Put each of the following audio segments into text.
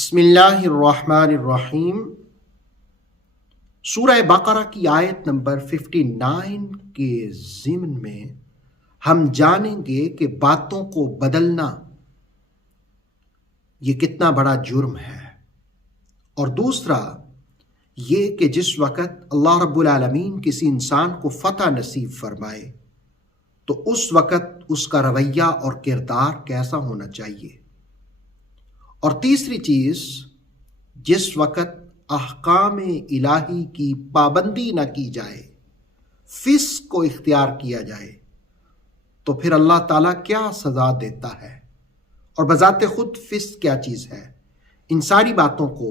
بسم اللہ الرحمن الرحیم۔ سورہ بقرہ کی آیت نمبر 59 کے ضمن میں ہم جانیں گے کہ باتوں کو بدلنا یہ کتنا بڑا جرم ہے، اور دوسرا یہ کہ جس وقت اللہ رب العالمین کسی انسان کو فتح نصیب فرمائے تو اس وقت اس کا رویہ اور کردار کیسا ہونا چاہیے، اور تیسری چیز جس وقت احکام الہی کی پابندی نہ کی جائے، فسق کو اختیار کیا جائے، تو پھر اللہ تعالیٰ کیا سزا دیتا ہے، اور بذات خود فسق کیا چیز ہے۔ ان ساری باتوں کو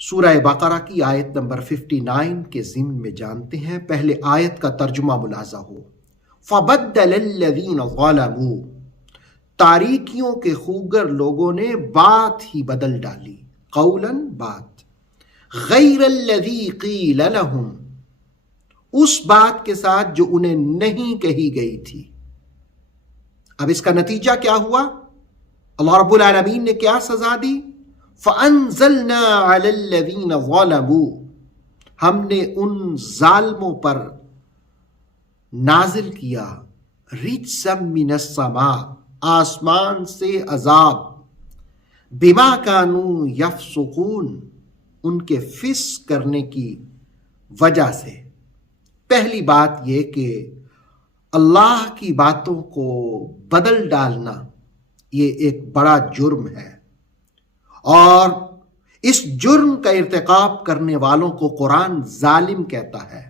سورہ بقرہ کی آیت نمبر 59 کے ضمن میں جانتے ہیں۔ پہلے آیت کا ترجمہ ملاحظہ ہو۔ فَبَدَّلَ الَّذِينَ ظَلَمُوا، تاریکیوں کے خوگر لوگوں نے بات ہی بدل ڈالی، قولاً بات، غیر الذی قیل لہم، اس بات کے ساتھ جو انہیں نہیں کہی گئی تھی۔ اب اس کا نتیجہ کیا ہوا؟ اللہ رب العالمین نے کیا سزا دی؟ فَأَنزَلْنَا عَلَى الَّذِينَ ظَلَمُوا، ہم نے ان ظالموں پر نازل کیا رجزا من السماء، آسمان سے عذاب، بما کانوا یفسقون، ان کے فسق کرنے کی وجہ سے۔ پہلی بات یہ کہ اللہ کی باتوں کو بدل ڈالنا یہ ایک بڑا جرم ہے، اور اس جرم کا ارتکاب کرنے والوں کو قرآن ظالم کہتا ہے،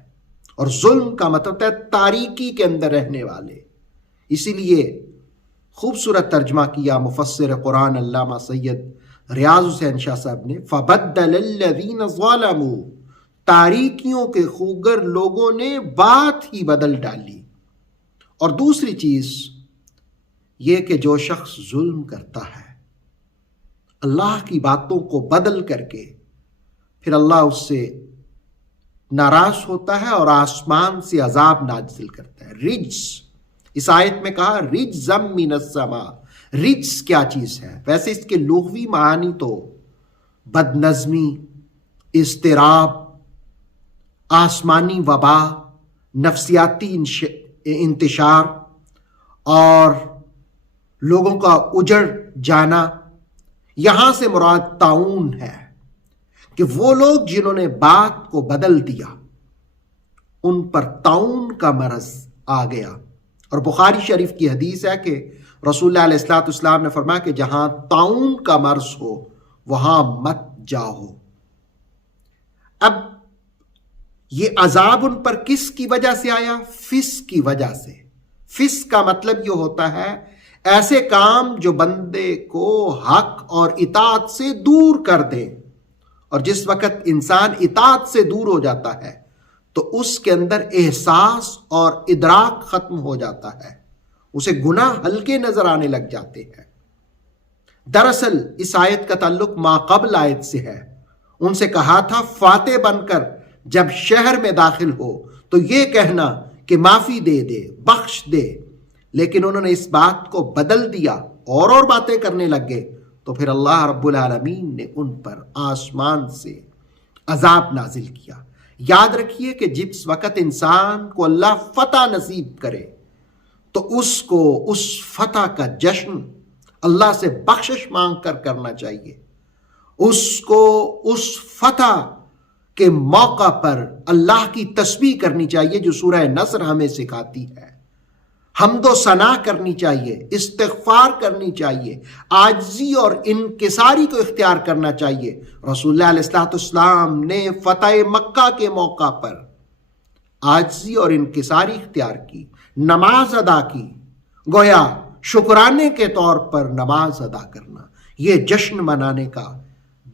اور ظلم کا مطلب ہے تاریکی کے اندر رہنے والے۔ اسی لیے خوبصورت ترجمہ کیا مفسر قرآن علامہ سید ریاض حسین شاہ صاحب نے، فَبَدَّلَ الَّذِينَ ظَلَمُوا، تاریکیوں کے خوگر لوگوں نے بات ہی بدل ڈالی۔ اور دوسری چیز یہ کہ جو شخص ظلم کرتا ہے، اللہ کی باتوں کو بدل کر کے، پھر اللہ اس سے ناراض ہوتا ہے اور آسمان سے عذاب نازل کرتا ہے، رجز۔ اس آیت میں کہا رجزا من السماء، رجز کیا چیز ہے؟ ویسے اس کے لغوی معنی تو بد نظمی، اضطراب، آسمانی وبا، نفسیاتی انتشار، اور لوگوں کا اجڑ جانا، یہاں سے مراد طاعون ہے، کہ وہ لوگ جنہوں نے بات کو بدل دیا ان پر طاعون کا مرض آ گیا۔ اور بخاری شریف کی حدیث ہے کہ رسول اللہ علیہ السلام نے فرمایا کہ جہاں طاعون کا مرض ہو وہاں مت جاؤ۔ اب یہ عذاب ان پر کس کی وجہ سے آیا؟ فسق کی وجہ سے۔ فسق کا مطلب یہ ہوتا ہے ایسے کام جو بندے کو حق اور اطاعت سے دور کر دے، اور جس وقت انسان اطاعت سے دور ہو جاتا ہے تو اس کے اندر احساس اور ادراک ختم ہو جاتا ہے، اسے گناہ ہلکے نظر آنے لگ جاتے ہیں۔ دراصل اس آیت کا تعلق ما قبل آیت سے ہے۔ ان سے کہا تھا فاتح بن کر جب شہر میں داخل ہو تو یہ کہنا کہ معافی دے دے، بخش دے، لیکن انہوں نے اس بات کو بدل دیا اور باتیں کرنے لگ گئے، تو پھر اللہ رب العالمین نے ان پر آسمان سے عذاب نازل کیا۔ یاد رکھیے کہ جس وقت انسان کو اللہ فتح نصیب کرے تو اس کو اس فتح کا جشن اللہ سے بخشش مانگ کر کرنا چاہیے، اس کو اس فتح کے موقع پر اللہ کی تسبیح کرنی چاہیے جو سورہ نصر ہمیں سکھاتی ہے، حمد و ثنا کرنی چاہیے، استغفار کرنی چاہیے، عاجزی اور انکساری کو اختیار کرنا چاہیے۔ رسول اللہ علیہ السلام نے فتح مکہ کے موقع پر عاجزی اور انکساری اختیار کی، نماز ادا کی، گویا شکرانے کے طور پر نماز ادا کرنا یہ جشن منانے کا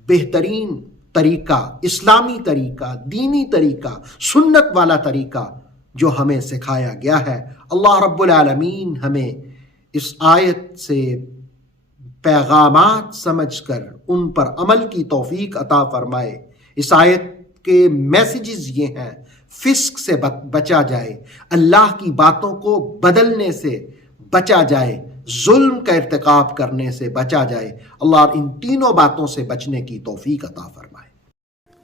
بہترین طریقہ، اسلامی طریقہ، دینی طریقہ، سنت والا طریقہ جو ہمیں سکھایا گیا ہے۔ اللہ رب العالمین ہمیں اس آیت سے پیغامات سمجھ کر ان پر عمل کی توفیق عطا فرمائے۔ اس آیت کے میسیجز یہ ہیں، فسق سے بچا جائے، اللہ کی باتوں کو بدلنے سے بچا جائے، ظلم کا ارتکاب کرنے سے بچا جائے. اللہ ان تینوں باتوں سے بچنے کی توفیق عطا فرمائے.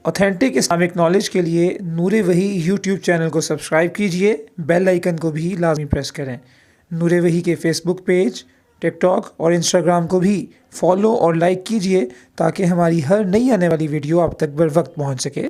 اوتھینٹک اسلامک نالج کے لیے نور وحی یوٹیوب چینل کو سبسکرائب کیجئے، بیل آئیکن کو بھی لازمی پریس کریں. نور وحی کے فیس بک پیج، ٹک ٹاک اور انسٹاگرام کو بھی فالو اور لائک کیجئے تاکہ ہماری ہر نئی آنے والی ویڈیو آپ تک بر وقت پہنچ سکے.